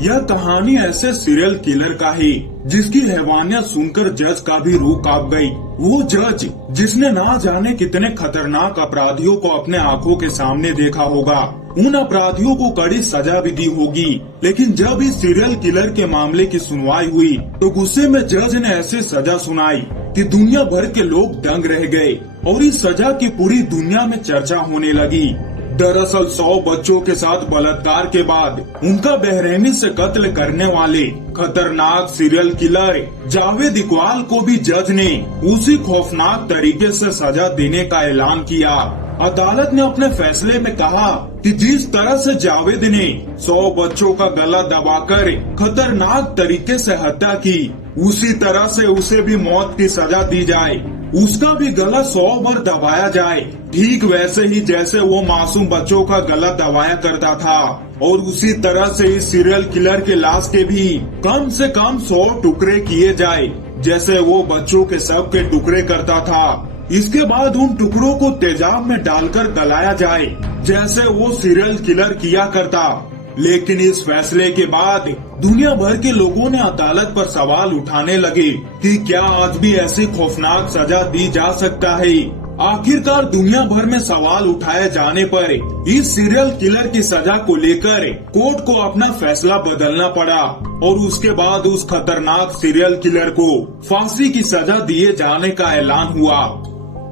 यह कहानी ऐसे सीरियल किलर का है जिसकी हैवानियत सुनकर जज का भी रूह कांप गई। वो जज जिसने ना जाने कितने खतरनाक अपराधियों को अपने आंखों के सामने देखा होगा, उन अपराधियों को कड़ी सजा भी दी होगी। लेकिन जब इस सीरियल किलर के मामले की सुनवाई हुई तो गुस्से में जज ने ऐसे सजा सुनाई कि दुनिया भर के लोग दंग रह गए और इस सजा की पूरी दुनिया में चर्चा होने लगी। दरअसल 100 बच्चों के साथ बलात्कार के बाद उनका बेरहमी से कत्ल करने वाले खतरनाक सीरियल किलर जावेद इकबाल को भी जज ने उसी खौफनाक तरीके से सजा देने का ऐलान किया। अदालत ने अपने फैसले में कहा कि जिस तरह से जावेद ने 100 बच्चों का गला दबाकर खतरनाक तरीके से हत्या की, उसी तरह से उसे भी मौत की सजा दी जाए, उसका भी गला 100 बार दबाया जाए, ठीक वैसे ही जैसे वो मासूम बच्चों का गला दबाया करता था। और उसी तरह से इस सीरियल किलर के लाश के भी कम से कम 100 टुकड़े किए जाए, जैसे वो बच्चों के शव के टुकड़े करता था। इसके बाद उन टुकड़ों को तेजाब में डालकर गलाया जाए, जैसे वो सीरियल किलर किया करता। लेकिन इस फैसले के बाद दुनिया भर के लोगों ने अदालत पर सवाल उठाने लगे कि क्या आज भी ऐसी खौफनाक सजा दी जा सकता है। आखिरकार दुनिया भर में सवाल उठाए जाने पर इस सीरियल किलर की सजा को लेकर कोर्ट को अपना फैसला बदलना पड़ा और उसके बाद उस खतरनाक सीरियल किलर को फांसी की सजा दिए जाने का ऐलान हुआ।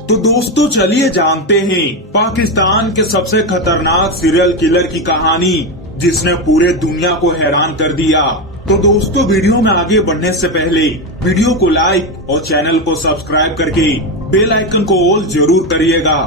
तो दोस्तों चलिए जानते हैं पाकिस्तान के सबसे खतरनाक सीरियल किलर की कहानी, जिसने पूरे दुनिया को हैरान कर दिया। तो दोस्तों वीडियो में आगे बढ़ने से पहले वीडियो को लाइक और चैनल को सब्सक्राइब करके बेल आइकन को ऑल जरूर करिएगा।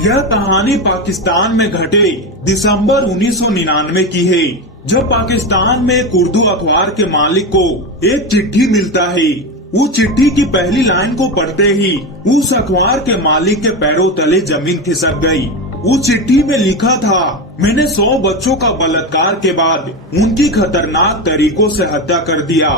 यह कहानी पाकिस्तान में घटे दिसंबर 1999 की है, जब पाकिस्तान में एक उर्दू अखबार के मालिक को एक चिट्ठी मिलता है। उस चिट्ठी की पहली लाइन को पढ़ते ही उस अखबार के मालिक के पैरों तले जमीन खिसक गई। उस चिट्ठी में लिखा था, मैंने 100 बच्चों का बलात्कार के बाद उनकी खतरनाक तरीकों से हत्या कर दिया।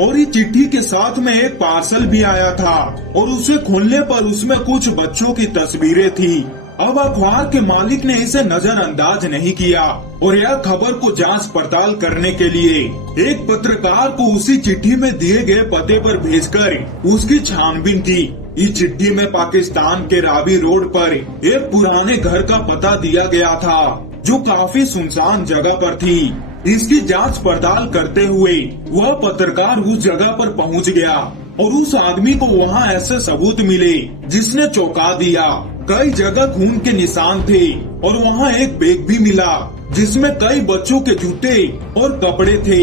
और इस चिट्ठी के साथ में एक पार्सल भी आया था और उसे खोलने पर उसमें कुछ बच्चों की तस्वीरें थी। अब अखबार के मालिक ने इसे नजरअंदाज नहीं किया और यह खबर को जांच पड़ताल करने के लिए एक पत्रकार को उसी चिट्ठी में दिए गए पते पर भेजकर उसकी छानबीन की। इस चिट्ठी में पाकिस्तान के रावी रोड पर एक पुराने घर का पता दिया गया था, जो काफी सुनसान जगह पर थी। इसकी जांच पड़ताल करते हुए वह पत्रकार उस जगह पर पहुंच गया और उस आदमी को वहां ऐसे सबूत मिले जिसने चौंका दिया। कई जगह खून के निशान थे और वहां एक बैग भी मिला जिसमें कई बच्चों के जूते और कपड़े थे।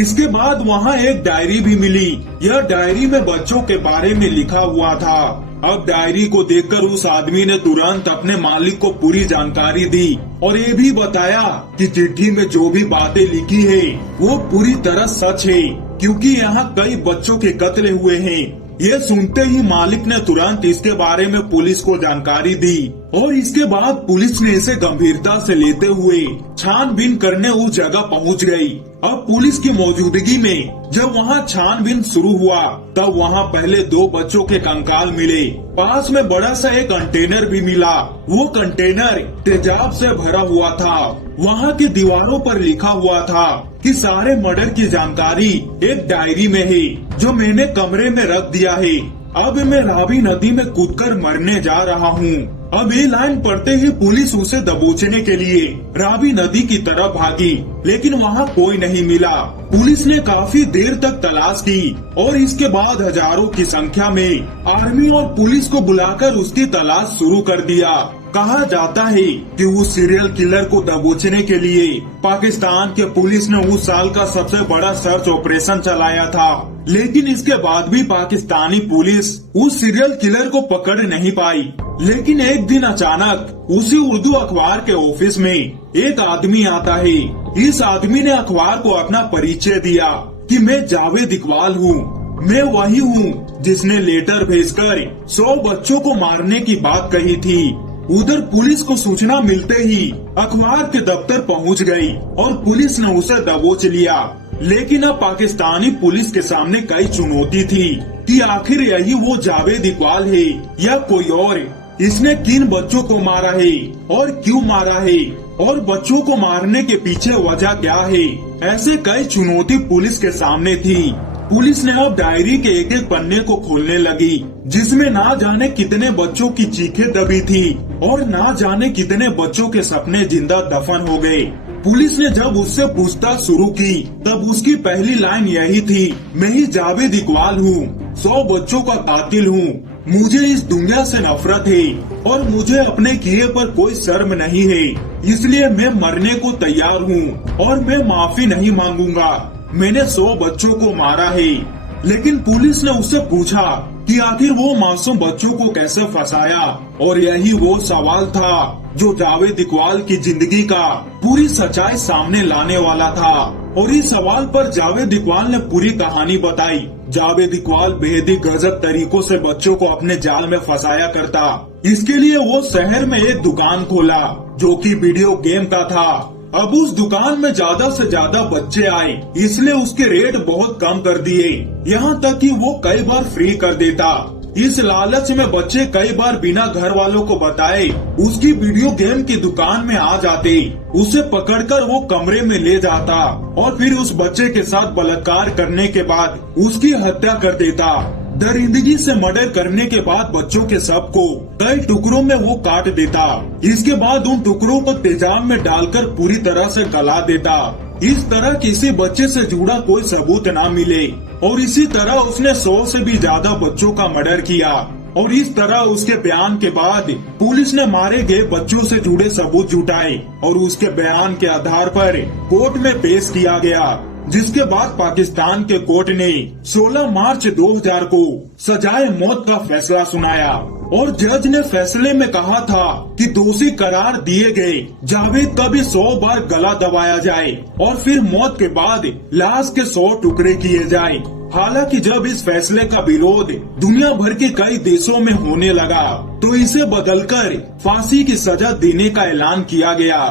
इसके बाद वहां एक डायरी भी मिली। यह डायरी में बच्चों के बारे में लिखा हुआ था। अब डायरी को देखकर उस आदमी ने तुरंत अपने मालिक को पूरी जानकारी दी और ये भी बताया कि चिट्ठी में जो भी बातें लिखी है वो पूरी तरह सच है, क्योंकि यहाँ कई बच्चों के कत्ल हुए हैं। ये सुनते ही मालिक ने तुरंत इसके बारे में पुलिस को जानकारी दी और इसके बाद पुलिस ने इसे गंभीरता से लेते हुए छानबीन करने उस जगह पहुंच गई। अब पुलिस की मौजूदगी में जब वहां छानबीन शुरू हुआ तब वहां पहले 2 बच्चों के कंकाल मिले। पास में बड़ा सा एक कंटेनर भी मिला। वो कंटेनर तेजाब से भरा हुआ था। वहां की दीवारों पर लिखा हुआ था कि सारे मर्डर की जानकारी एक डायरी में है, जो मैंने कमरे में रख दिया है। अब मैं रावी नदी में कूदकर मरने जा रहा हूँ। अब ये लाइन पढ़ते ही पुलिस उसे दबोचने के लिए रावी नदी की तरफ भागी, लेकिन वहाँ कोई नहीं मिला। पुलिस ने काफी देर तक तलाश की और इसके बाद हजारों की संख्या में आर्मी और पुलिस को बुलाकर उसकी तलाश शुरू कर दिया। कहा जाता है कि उस सीरियल किलर को दबोचने के लिए पाकिस्तान के पुलिस ने उस साल का सबसे बड़ा सर्च ऑपरेशन चलाया था, लेकिन इसके बाद भी पाकिस्तानी पुलिस उस सीरियल किलर को पकड़ नहीं पाई। लेकिन एक दिन अचानक उसी उर्दू अखबार के ऑफिस में एक आदमी आता है। इस आदमी ने अखबार को अपना परिचय दिया कि मैं जावेद इकबाल हूँ। मैं वही हूँ जिसने लेटर भेजकर 100 बच्चों को मारने की बात कही थी। उधर पुलिस को सूचना मिलते ही अखबार के दफ्तर पहुंच गई और पुलिस ने उसे दबोच लिया। लेकिन अब पाकिस्तानी पुलिस के सामने कई चुनौती थी कि आखिर यही वो जावेद इकबाल है या कोई और। इसने किन बच्चों को मारा है और क्यों मारा है, और बच्चों को मारने के पीछे वजह क्या है। ऐसे कई चुनौती पुलिस के सामने थी। पुलिस ने अब डायरी के एक एक पन्ने को खोलने लगी, जिसमें ना जाने कितने बच्चों की चीखें दबी थी और ना जाने कितने बच्चों के सपने जिंदा दफन हो गए। पुलिस ने जब उससे पूछताछ शुरू की तब उसकी पहली लाइन यही थी, मैं ही जावेद इकबाल हूँ, 100 बच्चों का कातिल हूँ। मुझे इस दुनिया से नफरत है और मुझे अपने किए पर कोई शर्म नहीं है, इसलिए मैं मरने को तैयार हूँ और मैं माफी नहीं मांगूंगा। मैंने 100 बच्चों को मारा है। लेकिन पुलिस ने उससे पूछा कि आखिर वो मासूम बच्चों को कैसे फंसाया, और यही वो सवाल था जो जावेद इकबाल की जिंदगी का पूरी सच्चाई सामने लाने वाला था। और इस सवाल पर जावेद इकबाल ने पूरी कहानी बताई। जावेद इकबाल बेहद ही गजब तरीकों से बच्चों को अपने जाल में फंसाया करता। इसके लिए वो शहर में एक दुकान खोला जो कि वीडियो गेम का था। अब उस दुकान में ज्यादा से ज्यादा बच्चे आए, इसलिए उसके रेट बहुत कम कर दिए, यहाँ तक कि वो कई बार फ्री कर देता। इस लालच में बच्चे कई बार बिना घर वालों को बताए उसकी वीडियो गेम की दुकान में आ जाते। उसे पकड़कर वो कमरे में ले जाता और फिर उस बच्चे के साथ बलात्कार करने के बाद उसकी हत्या कर देता। दरिंदगी से मर्डर करने के बाद बच्चों के शव को कई टुकड़ों में वो काट देता। इसके बाद उन टुकड़ों को तेजाब में डालकर पूरी तरह से गला देता। इस तरह किसी बच्चे से जुड़ा कोई सबूत ना मिले, और इसी तरह उसने 100 से भी ज्यादा बच्चों का मर्डर किया। और इस तरह उसके बयान के बाद पुलिस ने मारे गए बच्चों से जुड़े सबूत जुटाए और उसके बयान के आधार पर कोर्ट में पेश किया गया, जिसके बाद पाकिस्तान के कोर्ट ने 16 मार्च 2000 को सजाए मौत का फैसला सुनाया। और जज ने फैसले में कहा था कि दोषी करार दिए गए जावेद का भी 100 बार गला दबाया जाए और फिर मौत के बाद लाश के 100 टुकड़े किए जाए। हालांकि जब इस फैसले का विरोध दुनिया भर के कई देशों में होने लगा तो इसे बदलकर फांसी की सजा देने का ऐलान किया गया।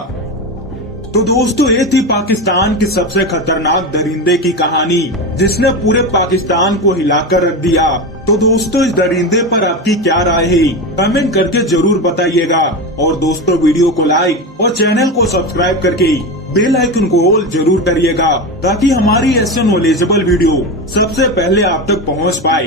तो दोस्तों, ये थी पाकिस्तान की सबसे खतरनाक दरिंदे की कहानी, जिसने पूरे पाकिस्तान को हिलाकर रख दिया। तो दोस्तों, इस दरिंदे पर आपकी क्या राय है, कमेंट करके जरूर बताइएगा। और दोस्तों, वीडियो को लाइक और चैनल को सब्सक्राइब करके बेल आइकन को ऑल जरूर करिएगा, ताकि हमारी ऐसे नॉलेजेबल वीडियो सबसे पहले आप तक पहुंच पाए।